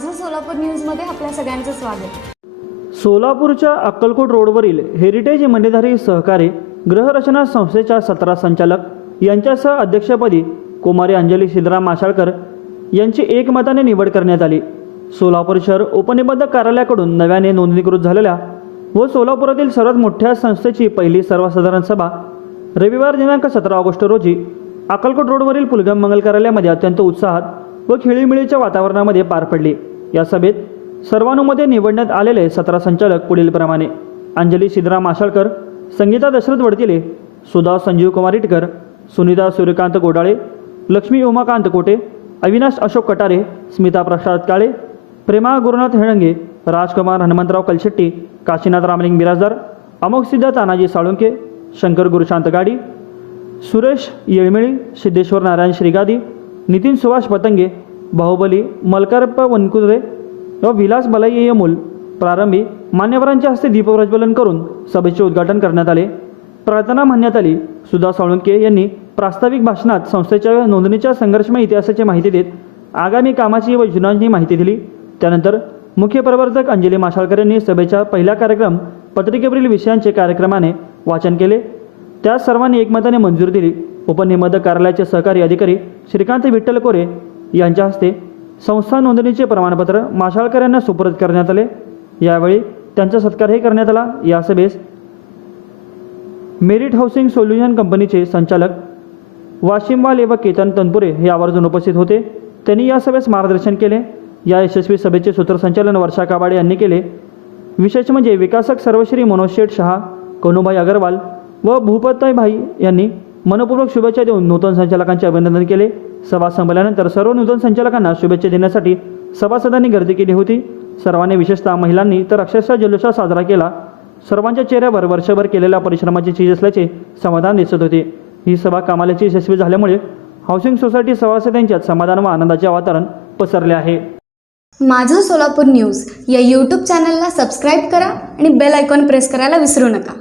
माझं सोलापूर न्यूजमध्ये आपल्या सगळ्यांचं स्वागत. सोलापूरच्या अक्कलकोट रोडवरील हेरिटेज मनेधारी सहकारी गृहरचना संस्थेच्या सतरा संचालक यांच्यासह अध्यक्षपदी कुमारी अंजली सिद्धराम माशाळकर यांची एकमताने निवड करण्यात आली. सोलापूर शहर उपनिबंधक कार्यालयाकडून नव्याने नोंदणीकृत झालेल्या व सोलापुरातील सर्वात मोठ्या संस्थेची पहिली सर्वसाधारण सभा रविवार दिनांक सतरा ऑगस्ट रोजी अक्कलकोट रोडवरील पुलगाम मंगल कार्यालयामध्ये अत्यंत उत्साहात व खेळीमेळीच्या वातावरणामध्ये पार पडली. या सभेत सर्वानुमते निवडण्यात आलेले सतरा संचालक पुढीलप्रमाणे अंजली सिद्धराम आशाळकर संगीता दशरथ वडतिले सुधा संजीव कुमार इटकर सुनीता सूर्यकांत गोडाळे लक्ष्मी उमाकांत कोटे अविनाश अशोक कटारे स्मिता प्रसाद काळे प्रेमा गुरुनाथ हेळंगे राजकुमार हनुमंतराव कलशेट्टी काशीनाथ रामलिंग बिराजदार अमोकसिद्ध तानाजी साळुंके शंकर गुरुशांत गाडी सुरेश येळमिळी सिद्धेश्वर नारायण श्रीगादी नितीन सुभाष पतंगे बाहुबली मलकारप्पा वनकुद्रे व विलास बलाई यमूल प्रारंभी मान्यवरांच्या हस्ते दीपप्रज्वलन करून सभेचे उद्घाटन करण्यात आले. प्रार्थना म्हणण्यात आली. सुधा साळुंके यांनी प्रास्ताविक भाषणात संस्थेच्या नोंदणीच्या संघर्षमय इतिहासाची माहिती देत आगामी कामाची व योजनांची माहिती दिली. त्यानंतर मुख्य प्रवर्तक अंजली माशाळकर यांनी सभेचा पहिला कार्यक्रम पत्रिकेवरील विषयांचे कार्यक्रमाने वाचन केले. त्या सर्वांनी एकमताने मंजुरी दिली. उपनिबंधक कार्यालयाचे सहकारी अधिकारी श्रीकांत विठ्ठल कोरे यांच्या हस्ते संस्था नोंदणीचे प्रमाणपत्र माशाळकर यांना सुपूर्द करण्यात आले. यावेळी त्यांचा सत्कारही करण्यात आला. या सभेस मेरिट हाऊसिंग सोल्युशन कंपनीचे संचालक वाशिमवाले व केतन तनपुरे हे आवर्जून उपस्थित होते. त्यांनी या सभेस मार्गदर्शन केले. या यशस्वी सभेचे सूत्रसंचालन वर्षा काबाडे यांनी केले. विशेष म्हणजे विकासक सर्वश्री मनोज शेठ शहा कनुभाई अगरवाल व भूपतभाई भाई यांनी मनपूर्वक शुभेच्छा देऊन नूतन संचालकांचे अभिनंदन केले. सभा संपल्यानंतर सर्व नूतन संचालकांना शुभेच्छा देण्यासाठी सभासदांनी गर्दी केली होती. सर्वांनी विशेषतः महिलांनी तर अक्षरशः जल्लोषात साजरा केला. सर्वांच्या चेहऱ्यावर वर्षभर केलेल्या परिश्रमाची चीज असल्याचे समाधान दिसत होते. ही सभा कामाल्याची यशस्वी झाल्यामुळे हाऊसिंग सोसायटी सभासदांच्यात समाधान व आनंदाचे वातावरण पसरले आहे. माझं सोलापूर न्यूज या यूट्यूब चॅनलला सबस्क्राईब करा आणि बेल आयकॉन प्रेस करायला विसरू नका.